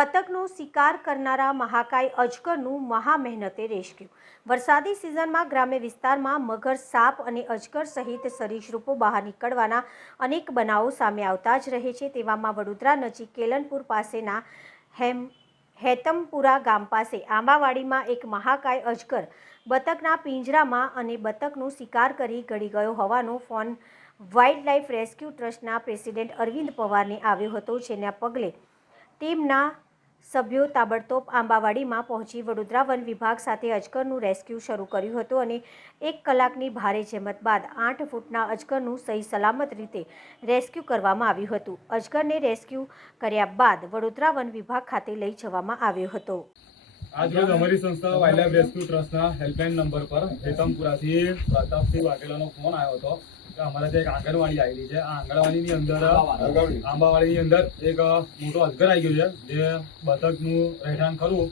બતકનો શિકાર કરનારા મહાકાય અજગરનું મહામહેનતે રેસ્ક્યુ। વરસાદી સિઝનમાં ગ્રામ્ય વિસ્તારમાં મગર, સાપ અને અજગર સહિત સરીસૃપો બહાર નીકળવાના અનેક બનાવો સામે આવતા જ રહે છે। તેવામાં વડોદરા નજીક કેલનપુર પાસેના હેતમપુરા ગામ પાસે આંબાવાડીમાં એક મહાકાય અજગર બતકના પિંજરામાં અને બતકનો શિકાર કરી ગળી ગયો હોવાનો ફોન વાઇલ્ડ લાઇફ રેસ્ક્યુ ટ્રસ્ટના પ્રેસિડેન્ટ અરવિંદ પવારને આવ્યો હતો, જેના પગલે ટીમના સભ્યો તાબડતોબ આંબાવાડીમાં પહોંચી વડોદરા વન વિભાગ સાથે અજગરનું રેસ્ક્યુ શરૂ કર્યું હતું અને 1 કલાકની ભારે જહેમત બાદ 8 ફૂટના અજગરનું સહી સલામત રીતે રેસ્ક્યુ કરવામાં આવ્યું હતું। અજગરને રેસ્ક્યુ કર્યા બાદ વડોદરા વન વિભાગ ખાતે લઈ જવામાં આવ્યો હતો। आज रोज हमारी संस्था wild life rescue trust helpline number पर हेतमपुरा से प्रतापसिंह वाघेला फोन आयो હતો કે અમારે ત્યાં એક આંગણવાડી આવેલી છે। આ આંગણવાડીની અંદર આંબાવાડીની અંદર એક મોટો અજગર આવી ગયો છે, જે બતકનું રહેઠાણ ખરું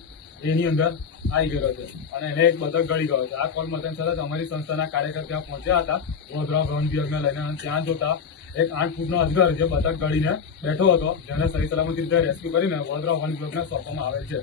એની અંદર આવી ગયો છે અને એને એક બતક ગળી ગયો છે। આ કોલ મળતા તરત અમારી સંસ્થાના કાર્યકર ત્યાં પહોંચ્યા હતા વડોદરા વન વિભાગને લઈને। ત્યાં જોતા એક 8 ફૂટનો અજગર જે બતક ગળીને બેઠો હતો, જેને સહી સલામતી રીતે રેસ્ક્યુ કરીને વડોદરા વન વિભાગને સોંપવામાં આવેલ છે।